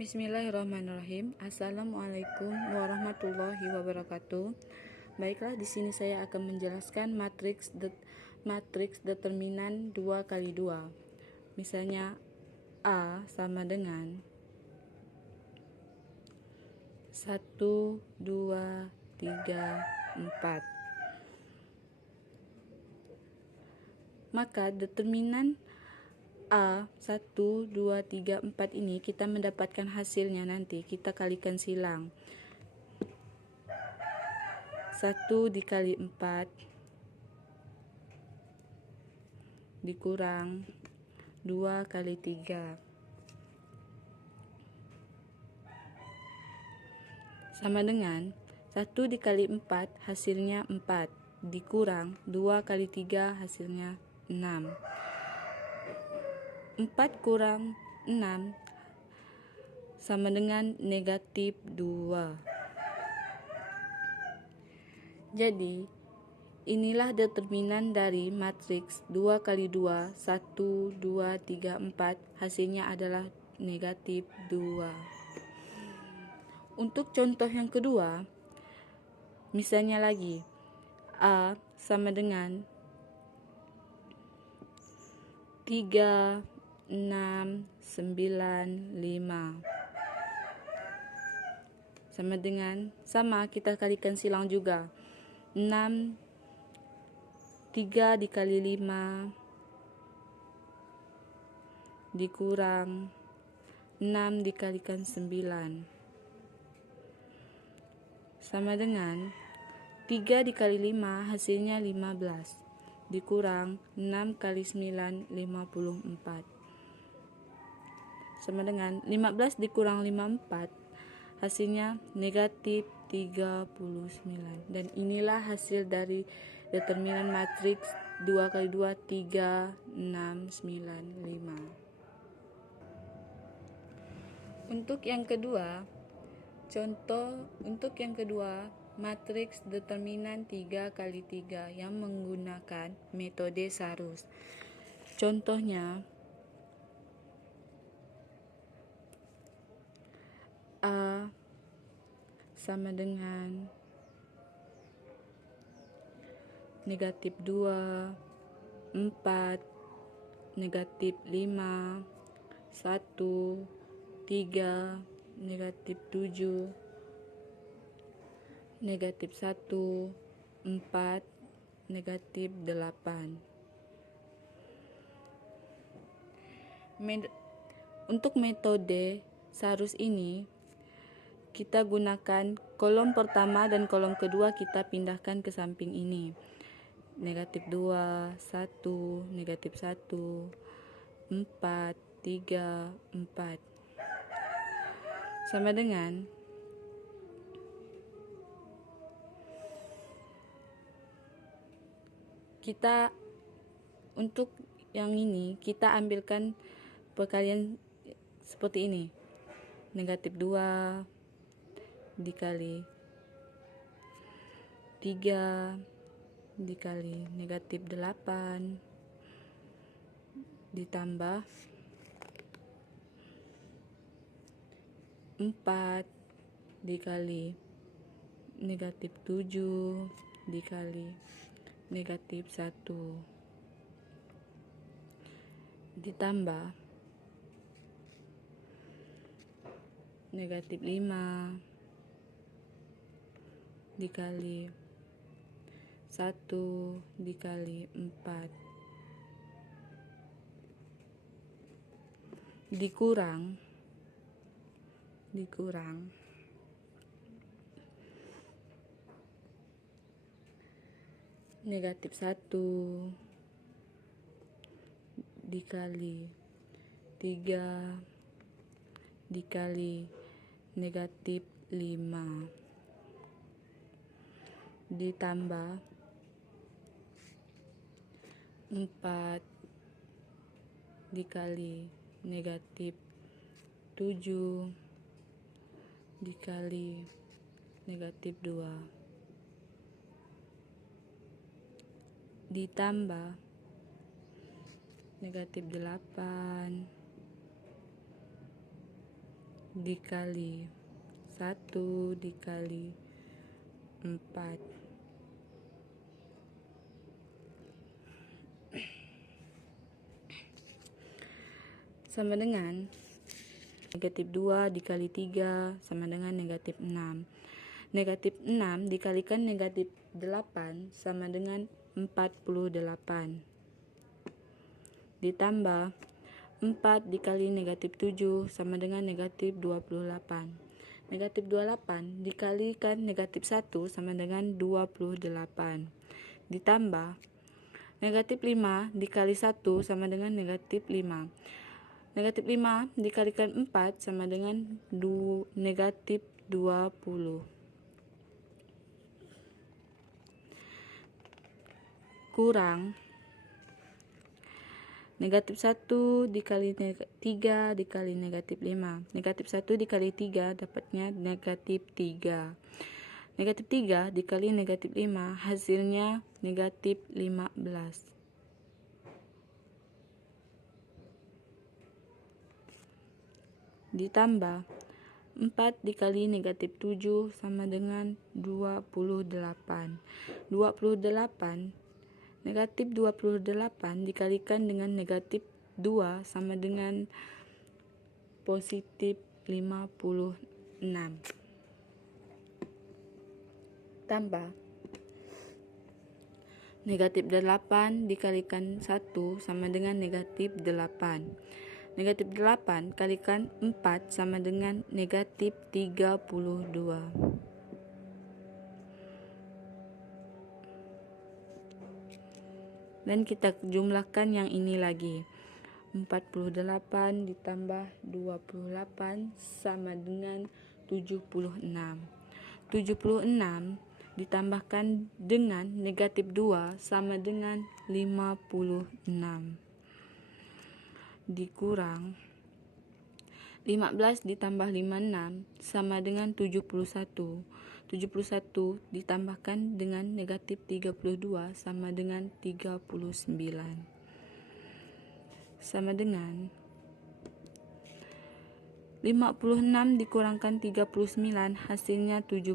Bismillahirrahmanirrahim. Assalamualaikum warahmatullahi wabarakatuh. Baiklah, di sini saya akan menjelaskan matriks determinan 2 kali 2. Misalnya A sama dengan 1, 2, 3, 4. Maka determinan A 1, 2, 3, 4 ini kita mendapatkan hasilnya nanti kita kalikan silang. 1 dikali 4 dikurang 2 kali 3 sama dengan 1 dikali 4 hasilnya 4 dikurang 2 kali 3 hasilnya 6. 4 kurang 6 sama dengan negatif 2. Jadi, inilah determinan dari matriks 2 kali 2, 1, 2, 3, 4, hasilnya adalah negatif 2. Untuk contoh yang kedua, misalnya lagi, A sama dengan 3, 6, 9, 5 sama kita kalikan silang juga. 6 3 dikali 5 dikurang 6 dikalikan 9 sama dengan 3 dikali 5 hasilnya 15 dikurang 6 kali 9 54 sama dengan 15 dikurang 54 hasilnya negatif 39. Dan inilah hasil dari determinan matriks 2 kali 2 3, 6, 9, 5. Untuk yang kedua, matriks determinan 3 kali 3 yang menggunakan metode Sarus. Contohnya A sama dengan negatif 2, 4, negatif 5, 1, 3, negatif 7, negatif 1, 4, negatif 8. Untuk metode Sarus ini kita gunakan kolom pertama dan kolom kedua kita pindahkan ke samping ini. Negatif 2, 1, negatif 1, 4, 3, 4. Sama dengan kita untuk yang ini kita ambilkan perkalian seperti ini. Negatif 2 dikali 3 dikali negatif 8 ditambah 4 dikali negatif 7 dikali negatif 1 ditambah negatif 5 dikali 1 dikali 4 dikurang negatif 1 dikali 3 dikali negatif 5 ditambah 4 dikali negatif 7 dikali negatif 2 ditambah negatif 8 dikali 1 dikali 4 sama dengan negatif 2 dikali 3 sama dengan negatif 6. Negatif 6 dikalikan negatif 8 sama dengan 48. Ditambah 4 dikali negatif 7 sama dengan negatif 28. Negatif 28 dikalikan negatif 1 sama dengan 28. Ditambah negatif 5 dikali 1 sama dengan negatif 5. Negatif 5 dikalikan 4 sama dengan negatif 20. Kurang negatif 1 dikali 3 dikali negatif 5. Negatif 1 dikali 3 dapatnya negatif 3. Negatif 3 dikali negatif 5 hasilnya negatif 15. Ditambah 4 dikali negatif 7 sama dengan 28. 28 negatif 28 dikalikan dengan negatif 2 sama dengan positif 56. Tambah negatif 8 dikalikan 1 sama dengan negatif 8. Negatif 8 kalikan 4 sama dengan negatif 32. Dan kita jumlahkan yang ini lagi. 48 ditambah 28 sama dengan 76. 76 ditambahkan dengan negatif 2 sama dengan 56. Dikurang 15 ditambah 56 sama dengan 71. 71 ditambahkan dengan negatif 32 sama dengan 39. Sama dengan 56 dikurangkan 39 hasilnya 17.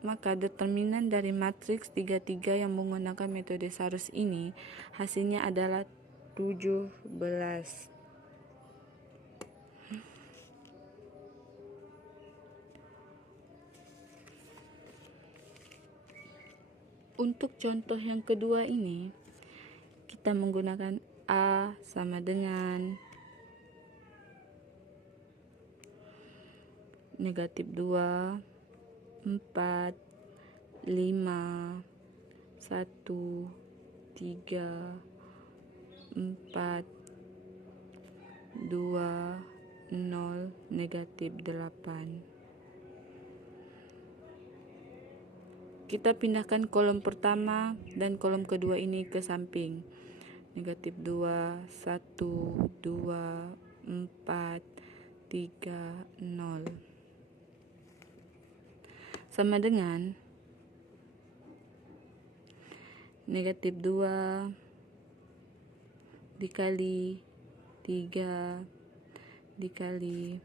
Maka determinan dari matriks 33 yang menggunakan metode Sarus ini hasilnya adalah 17. Untuk contoh yang kedua ini, kita menggunakan A sama dengan negatif 2, 4, 5, 1, 3, 4, 2, 0, negatif 8. Kita pindahkan kolom pertama dan kolom kedua ini ke samping. Negatif 2, 1, 2, 4, 3, 0. Sama dengan negatif 2 dikali 3 dikali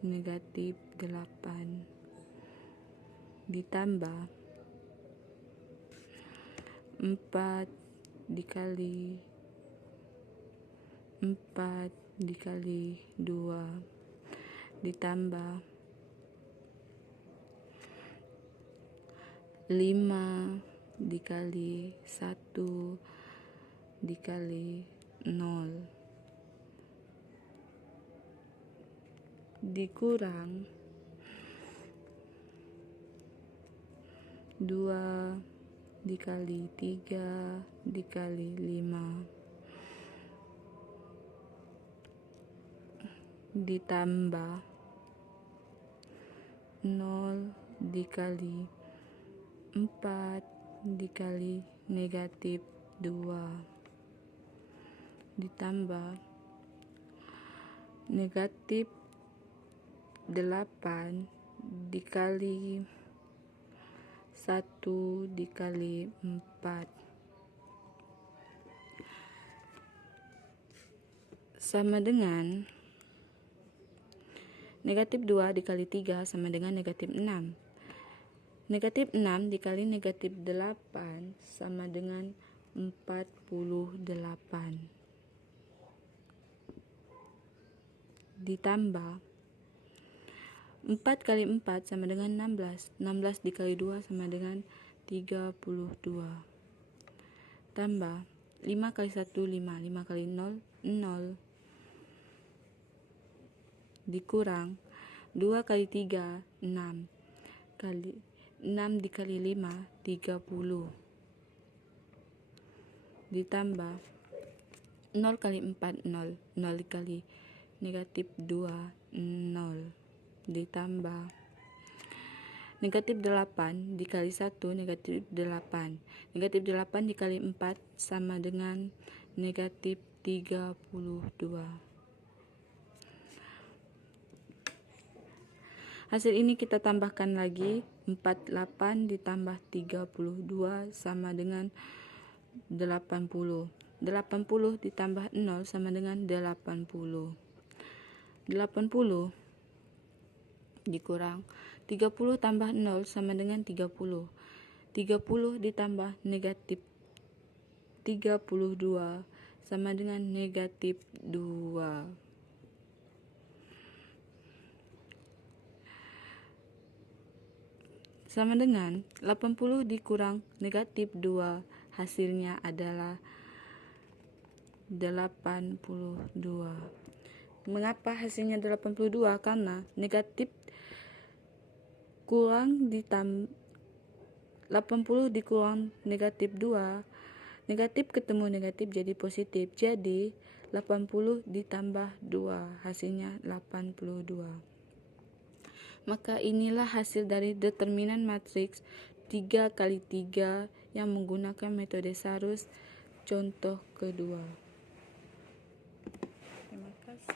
negatif 8 ditambah 4 dikali 4 dikali 2 ditambah 5 dikali 1 dikali 0 dikurang 2 dikali 3 dikali 5 ditambah 0 dikali 4 dikali negatif 2 ditambah negatif 8 dikali 1 dikali 4 sama dengan Negatif 2 dikali 3 sama dengan negatif 6. Negatif 6 dikali negatif 8 sama dengan 48. Ditambah 4 kali 4 sama dengan 16. 16 dikali 2 sama dengan 32. Tambah 5 kali 1 5. 5 kali 0 0. Dikurang 2 kali 3 6. 6 dikali 5 30. Ditambah 0 kali 4 0. 0 dikali negatif 2 0. Ditambah negatif 8 dikali 1 negatif 8. Negatif 8 dikali 4 sama dengan negatif 32. Hasil ini kita tambahkan lagi. 48 ditambah 32 sama dengan 80. 80 ditambah 0 sama dengan 80. 80 dikurang 30 tambah 0 sama dengan 30. 30 ditambah negatif 32 sama dengan negatif 2. Sama dengan 80 dikurang negatif 2, hasilnya adalah 82. Mengapa hasilnya 82? Karena negatif kurang 80 dikurang negatif 2, negatif ketemu negatif jadi positif, jadi 80 ditambah 2, hasilnya 82. Maka inilah hasil dari determinan matriks 3 kali 3 yang menggunakan metode Sarus contoh kedua. Terima kasih.